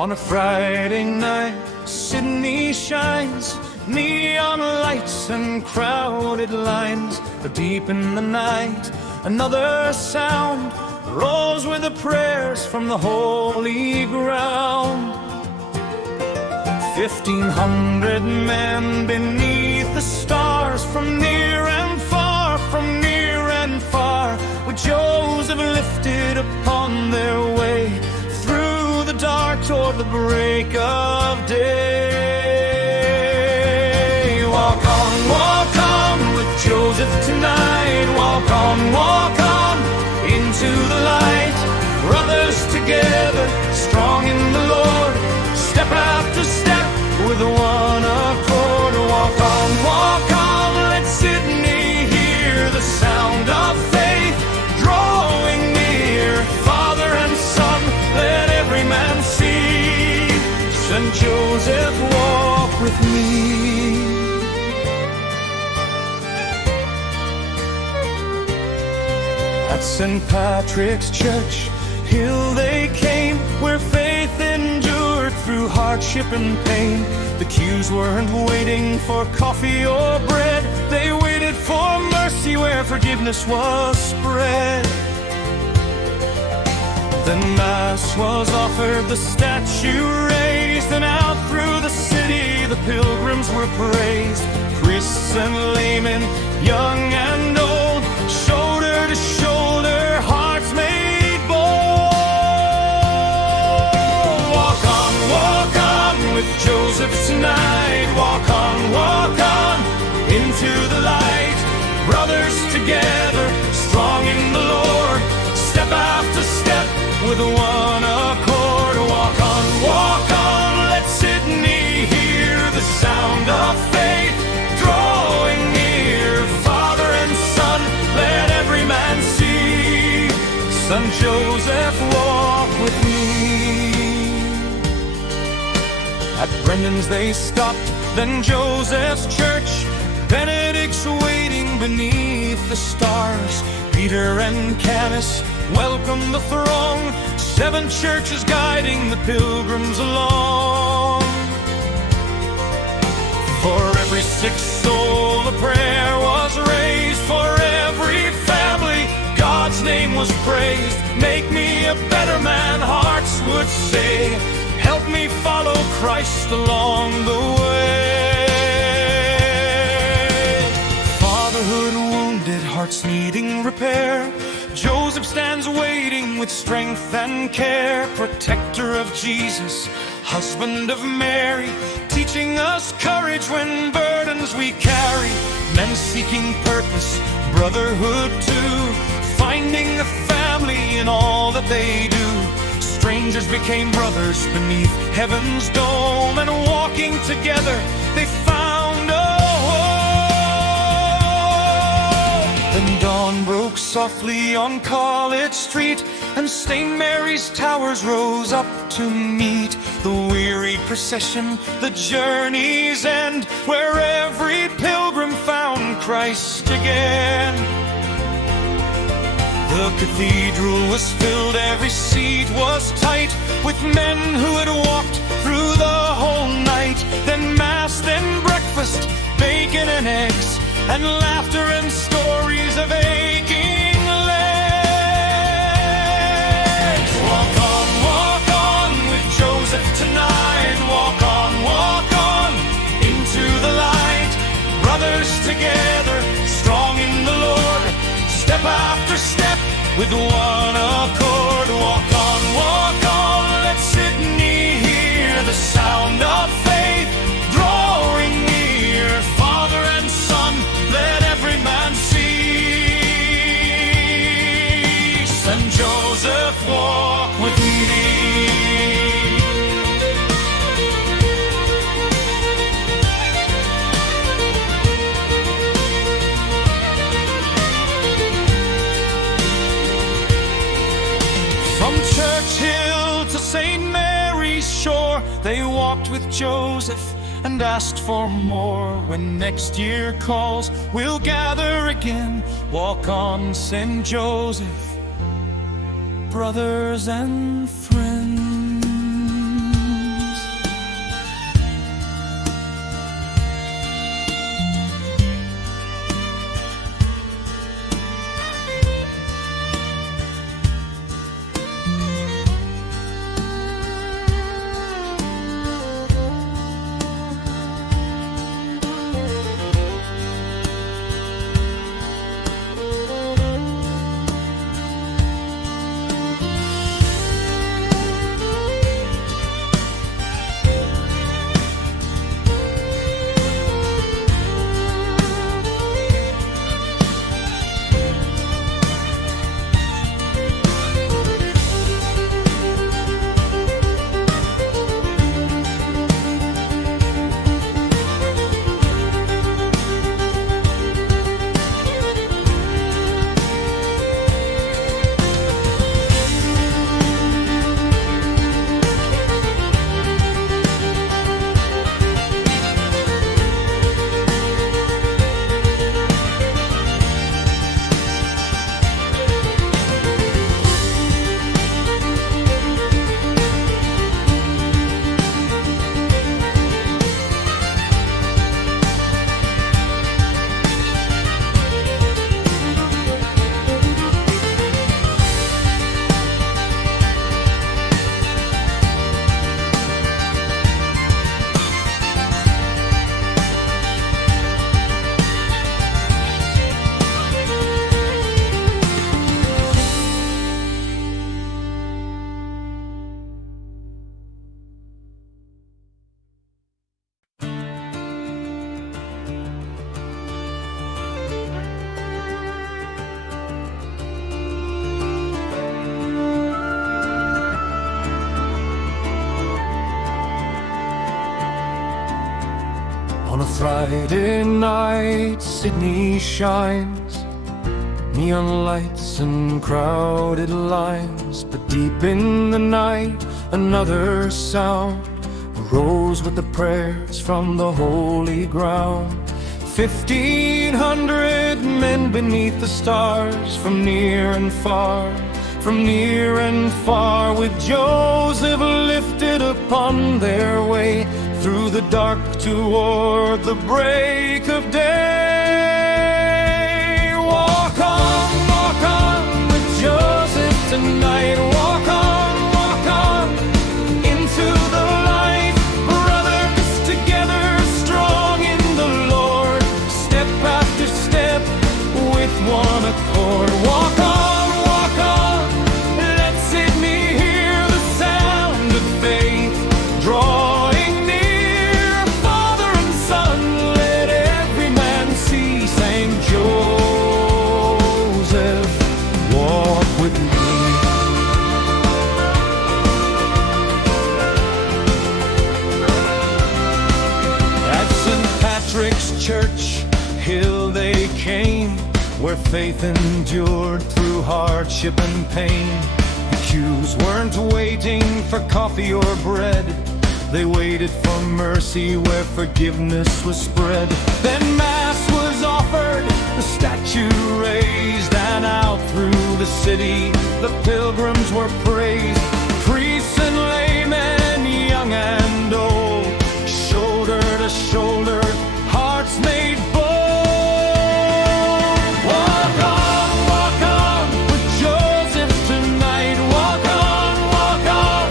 On a Friday night, Sydney shines, neon lights and crowded lines. But deep in the night, another sound rose with the prayers from the holy ground. 1,500 men beneath the stars, from near and far, from near and far, with Joseph lifted upon their way through the dark toward the break of day. Walk on with Joseph tonight. Walk on into the light. Brothers together, strong in the Lord, step after step with one accord. Walk on, let Sydney hear the sound of faith drawing near. Father and Son, let every man see. St. Joseph, walk with me. At St. Patrick's Church Hill they came, where faith endured through hardship and pain. The queues weren't waiting for coffee or bread, they waited for mercy where forgiveness was spread. Then Mass was offered, the statue raised, and out through the city the pilgrims were praised. Priests and laymen, young and old, shoulder to shoulder, hearts made bold. Walk on with Joseph tonight. Walk on into the light. Brothers together, strong in the Lord, step after step with one accord. Walk on, let Sydney hear the sound of faith drawing near. Father and Son, let every man see. St. Joseph, walk with me. At Brendan's they stopped, then Joseph's church. Benedict's waiting beneath the stars. Peter and Canis welcome the throng. 7 churches guiding the pilgrims along. For every sick soul a prayer was raised. For every family God's name was praised. Make me a better man, hearts would say. Help me follow Christ along the way. Fatherhood wounded, hearts needing repair. Joseph stands waiting with strength and care. Protector of Jesus, husband of Mary, teaching us courage when burdens we carry. Men seeking purpose, brotherhood too, finding a family in all that they do. Strangers became brothers beneath heaven's dome, and walking together they found a home. Then dawn broke softly on College Street, and St. Mary's towers rose up to meet the weary procession, the journey's end, where every pilgrim found Christ again. The cathedral was filled, every seat was tight, with men who had walked through the whole night. Then Mass, then breakfast, bacon and eggs, and laughter and stories of aching legs. Walk on with Joseph tonight. Walk on into the light. Brothers together, strong in the Lord, step after step with one accord. Walk on, let Sydney hear the sound of faith drawing near. Father and Son, let every man see. St. Joseph, walk with me. From Church Hill to St. Mary's shore, they walked with Joseph and asked for more. When next year calls, we'll gather again. Walk on, St. Joseph, brothers and friends. Friday night, Sydney shines, neon lights and crowded lines. But deep in the night, another sound rose with the prayers from the holy ground. 1,500 men beneath the stars, from near and far, from near and far, with Joseph lifted upon their way through the dark toward the break of day. Walk on with Joseph tonight. Walk on into the light. Brothers together, strong in the Lord, step after step with one accord. Walk on. Let Sydney hear the sound of faith drawing near. Father and Son, let every man see. Saint Joseph, walk with me. At St. Patrick's Church Hill they came, where faith endured through hardship and pain. The queues weren't waiting for coffee or bread, they waited for mercy where forgiveness was spread. Then Mass was offered, the statue raised, and out through the city the pilgrims were praised. Priests and laymen, young and old, shoulder to shoulder, hearts made bold. Walk on with Joseph tonight. Walk on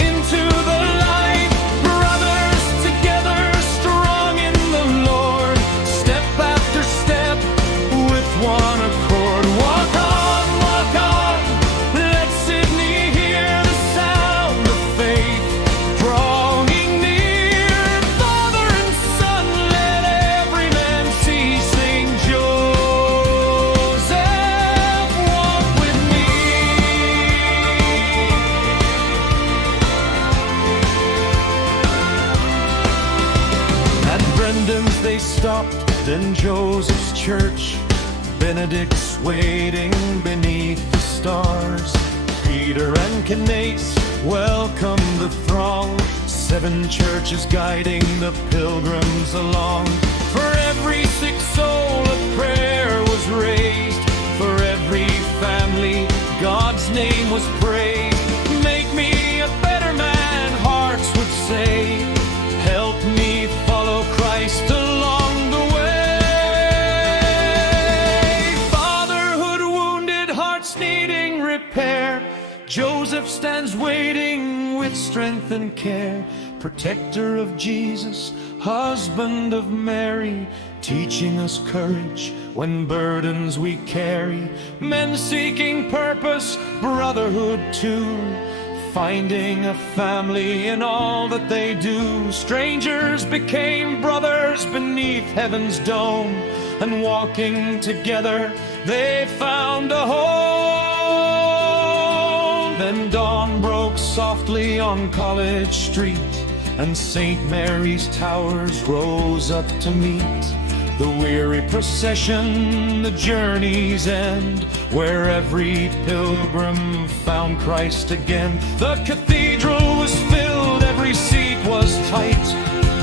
into the light. Brothers together, strong in the Lord, step after step with one accord. Walk on, let Sydney hear the sound of faith drawing near. Father and Son, let every man see. Saint Joseph, walk with me. At Brendan's they stopped, then Joseph's church. Benedict's waiting beneath the stars. Peter and Canace welcome the throng. 7 churches guiding the pilgrims along. For every sick soul a prayer was raised. For every family God's name was praised. Make me a better man, hearts would say. Help me follow Christ along the way. Fatherhood, wounded hearts needing repair. Joseph stands waiting with strength and care. Protector of Jesus, husband of Mary, teaching us courage when burdens we carry. Men seeking purpose, brotherhood too, finding a family in all that they do. Strangers became brothers beneath heaven's dome, and walking together they found a home. Then dawn broke softly on College Street, and St. Mary's towers rose up to meet the weary procession, the journey's end, where every pilgrim found Christ again. The cathedral was filled, every seat was tight,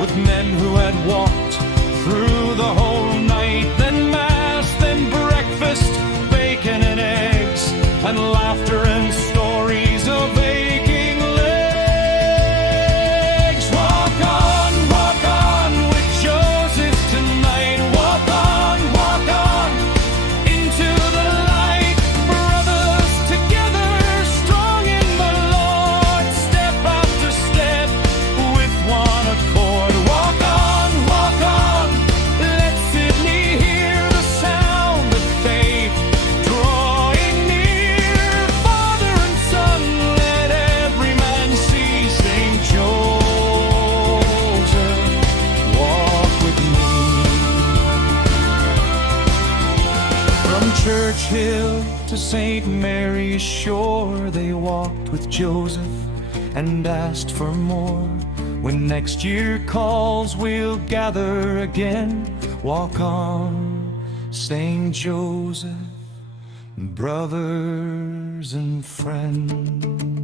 with men who had walked through the whole night. Then Mass, then breakfast, bacon and eggs, and laughter and stories of aching legs. Walk on with Joseph tonight. Walk on into the light. Brothers together, strong in the Lord, step after step with one accord. Walk on, let Sydney hear the sound of faith drawing near. Father and Son, let every man see. Saint Joseph, walk with me. From Church Hill to St. Mary's shore, they walked with Joseph and asked for more. When next year calls, we'll gather again. Walk on, St. Joseph, brothers and friends.